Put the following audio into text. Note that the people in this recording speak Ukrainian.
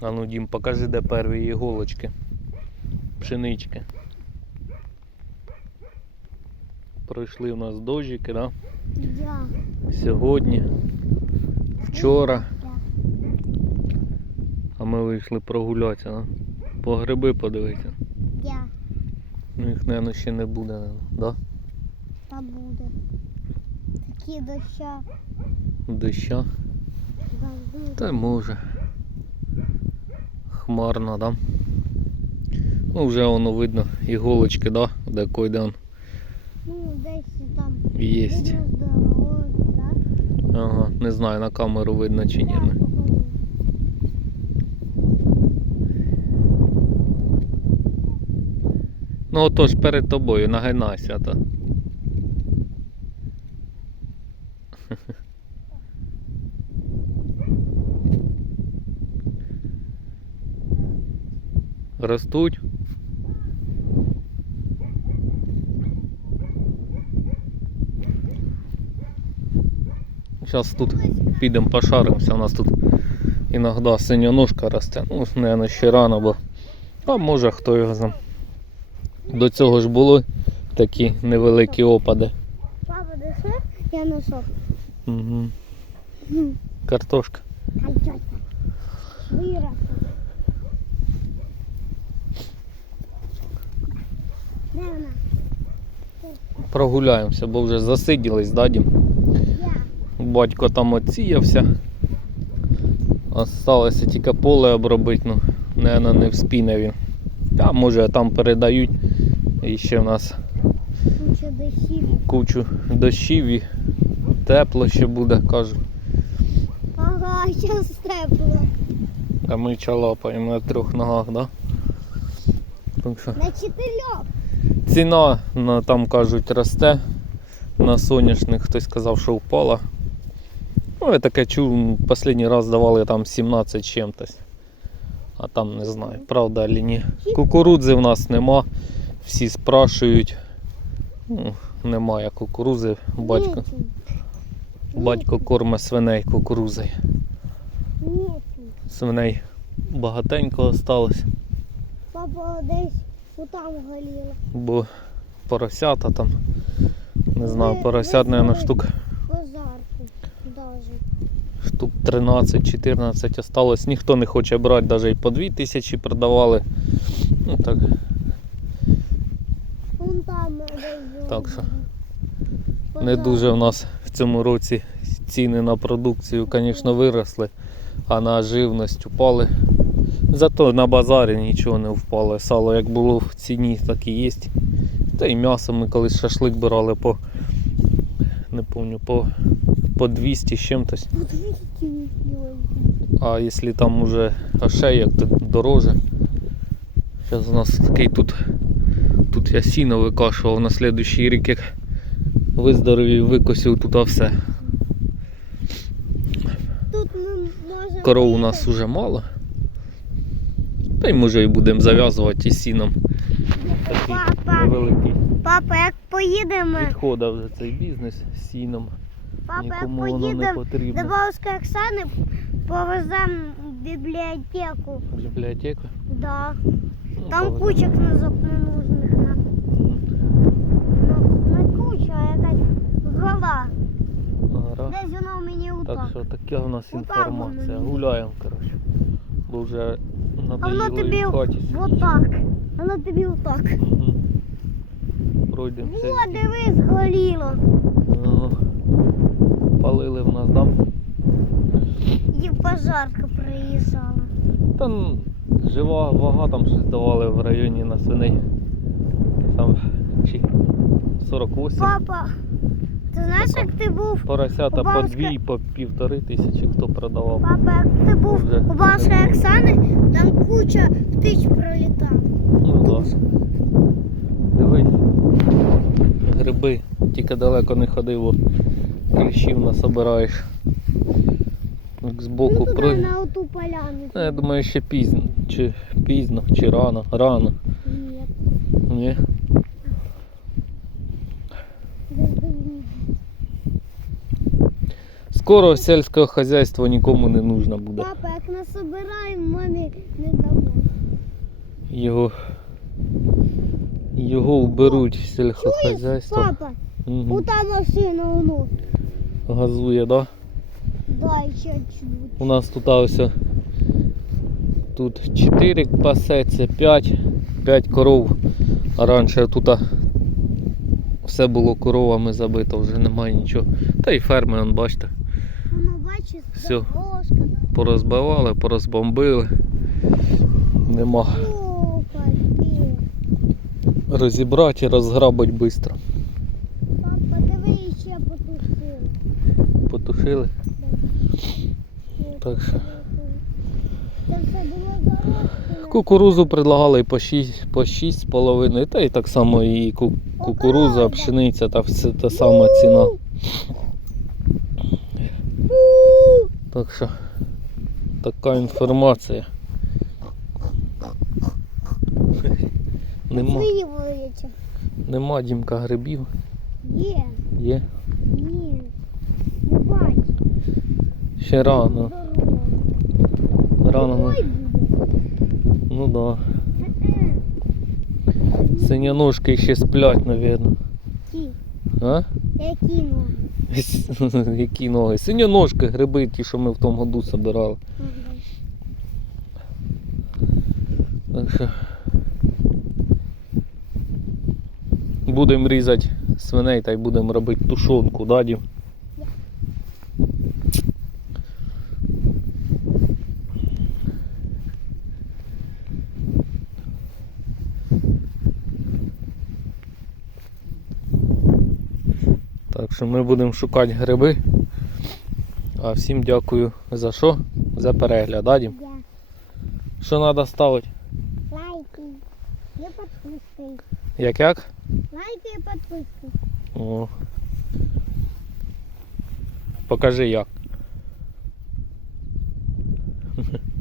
А ну, Дім, покажи, де перві іголочки. Пшенички. Пройшли у нас дощики, да? Сьогодні, вчора, а ми вийшли прогулятися, да? По гриби подивитися. Ну їх, мабуть, ще не буде, наверно, да? Та буде. Такі доща. Доща. Да. Та може. Хмарно, да? Ну, вже воно видно, іголочки, да? Де койде он Ну, десь там. є. Видно здорово. Ага, не знаю, на камеру видно чи ні. Ну отож перед тобою, нагинайся, то. Ростуть. Зараз тут підемо пошаримося. У нас тут іноді синьоножка росте. Ну, мабуть, ще рано, бо. А може хто його знає. До цього ж були такі невеликі опади. Папа, диши, я носок. Угу. Картошка. Виросла. Де вона? Прогуляємося, бо вже засиділись, да, Дім? Батько там оціявся. Осталося тільки поле обробити, ну, наверное, не вспіне він. А може там передають. І ще в нас Куча дощів. кучу дощів і тепло ще буде, кажуть. Ага, зараз тепло. А ми чалапаємо на трьох ногах. Так що На чотирьох. Ціна на, там кажуть росте. На соняшник хтось сказав, що впала. Ну, я таке чув, останній раз давали там 17 чим-тось. А там не знаю, правда чи ні. Кукурудзи в нас нема. Всі спрашують. Ну, немає кукурузи. Батько, батько корме свиней кукурузою. Свиней багатенько осталось, Папа десь отам горіла. бо поросята там. Не знаю, поросят, мабуть, штук, штук 13-14 осталось. Ніхто не хоче брати, навіть і по 2000 продавали. Ну так, Вон там. Так що, не дуже в нас в цьому році ціни на продукцію, звісно, виросли, а на живність упали. Зато на базарі нічого не впало. Сало як було в ціні, так і є. Та й м'ясо ми колись шашлик брали по не пам'ятаю, по, по 200 з чим-то. Вот. А якщо там уже ошеєк, то дороже. Зараз у нас такий тут. Тут я сіно викашував на слідуючий рік, як виздоровів, викосив тут все. Тут можемо. Коров у нас уже мало. Та й може і будемо зав'язувати із сіном. Такий Папа, невеликий. папа, як поїдемо, Відходив вже цей бізнес з сіном. папа, як Нікому воно не поїдемо до потрібно. бабушки Оксани, повеземо в бібліотеку. В бібліотеку. Да. Ну, Там куча книжок ненужних нам. Ну, не куча, а якась. Ага. Десь вона в мені Так утак. що така у нас Отак воно інформація. є. Гуляємо, коротше. Бо вже А воно тобі і в хаті сидіти. отак. Воно тобі отак. Мгм. Пройдемося. О, дивись, згоріло. Палили в нас, да? І пожарка приїжджала. Та н- жива вага там щось давали в районі на свиней. Там чи 48. Папа, ти знаєш, як ти був, Поросята по дві, по півтори тисячі хто продавав. папа, як ти був Вже у бабушки. Оксани, там куча птиць пролітала. Ну да. Дивись. Гриби. Тільки далеко не ходив, бо кліщів насобираєш. Як збоку Ну, туди пригне. на оту поляну. Ну, я думаю, ще пізно. Чи пізно, чи рано. Рано. Ні, Ні. десь до Ліди. Скоро сільське хазяйство нікому не нужно буде. Папа, як насобираємо, мамі не дамо. Його, його вберуть в сільхозхазяйство. Папа, Угу. у та машина воно. Газує, да? Дай ще чуть. У нас тут ось тут 4 пасеться, 5, 5 коров. А раніше тут все було коровами забито, вже немає нічого. Та й ферми, он, бачите, Там. порозбивали, порозбомбили. Нема. Розібрати і розграбить швидко. Папа, диви, ще потушили. Потушили. Так що. Кукурузу предлагали по 6, по 6,5, та й так само і кукуруза, пшениця та все та сама ціна. Так що така інформація. Нема, нема дімка грибів. Є. Є. Ні. Не бачу. Ще рано. Рано ми. Ну да. Е-е. Ще сплять. Ті. А? Які ноги? Які ноги? Синьоножки, гриби, ті, що ми в тому году збирали. Будемо різати свиней та й будемо робити тушонку, да, Дім? Так що ми будемо шукати гриби. А всім дякую за що? За перегляд, да, Дім? Що треба ставити? Лайки і підписки. Як як? Лайки і підписки. О. Покажи як.